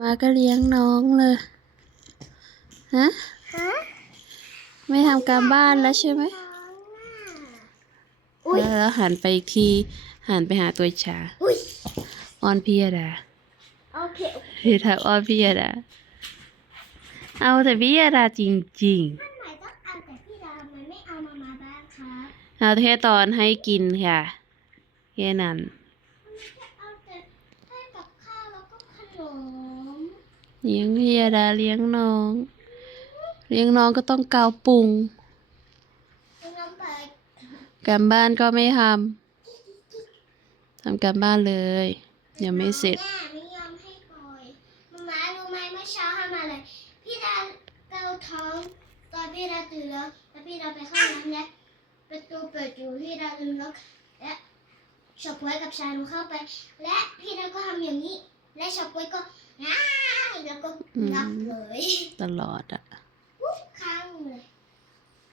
มาก็เลี้ยงน้องเลย ฮะ ฮะ ไม่ทำการบ้านแล้วใช่ไหมอุ้ยแล้วหันไปอีกที หันไปหาตัวชาอุ้ยอ้อนพี่ยดาโอเคพี่ทักอ้อนพี่ยดา เอาแต่พี่ยดาจริงทำไมต้องเอาแต่พี่ดาทำไมไม่เอามามาบ้างคะๆเอาแค่ตอนให้กินค่ะ แค่นั้น เอาแต่ให้กับข้าวแล้วก็ขนม เลี้ยงพี่ยดาเลี้ยงน้อง เลี้ยงน้องก็ต้องเกาปรุงให้น้องการบ้านก็ไม่ทำทำการบ้านเลยยังไม่เสร็จไม่ยอมให้ปล่อยมาม้ารู้ไหมเมื่อเช้าให้มาเลย พี่ดาเกาท้องตอนพี่ดาตื่นแล้วแล้วพี่ดาไปเข้าน้ำและประตูเปิดอยู่พี่ดาลืมล็อกและชอบไว้กับชานุเข้าไป และพี่ดาก็ทำอย่างนี้ และชอบไว้ก็ง่า แล้วก็รับเลย ตลอดอะ